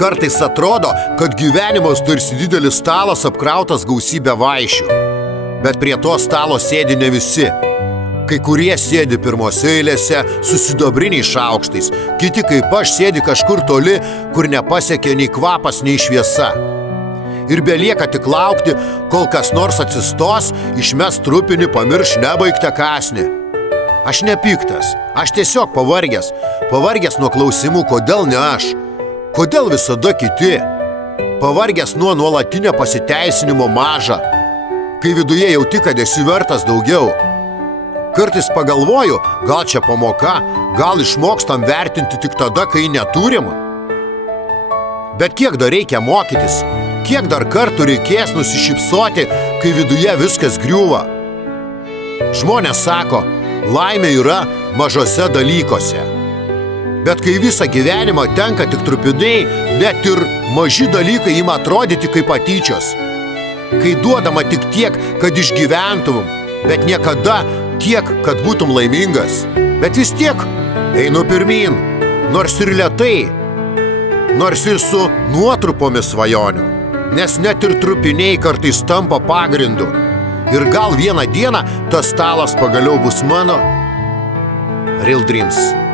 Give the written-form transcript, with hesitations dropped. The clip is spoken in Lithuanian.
Kartais atrodo, kad gyvenimas tarsi didelis stalas apkrautas gausybę vaišių. Bet prie to stalo sėdi ne visi. Kai kurie sėdi pirmose eilėse su sidabriniais šaukštais, kiti kaip aš sėdi kažkur toli, kur nepasiekia nei kvapas, nei šviesa. Ir belieka tik laukti, kol kas nors atsistos, išmes trupinį, pamirš nebaigtą kąsnį. Aš nepiktas, aš tiesiog pavargęs nuo klausimų, kodėl ne aš, kodėl visada kiti, pavargęs nuo nuolatinio pasiteisinimo maža, kai viduje jauti, kad esi vertas daugiau. Kartais pagalvoju, gal čia pamoka, gal išmokstam vertinti tik tada, kai neturim. Bet kiek dar reikia mokytis, kiek dar kartų reikės nusišypsoti, kai viduje viskas griūva. Žmonės sako, laimė yra mažose dalykuose. Bet kai visą gyvenimą tenka tik trupiniai, net ir maži dalykai ima atrodyti kaip patyčios. Kai duodama tik tiek, kad išgyventum, bet niekada tiek, kad būtum laimingas. Bet vis tiek einu pirmyn, nors ir lėtai, nors ir su nuotrupomis svajonių. Nes net ir trupiniai kartais tampa pagrindu. Ir gal vieną dieną tas stalas pagaliau bus mano. Real Dreams.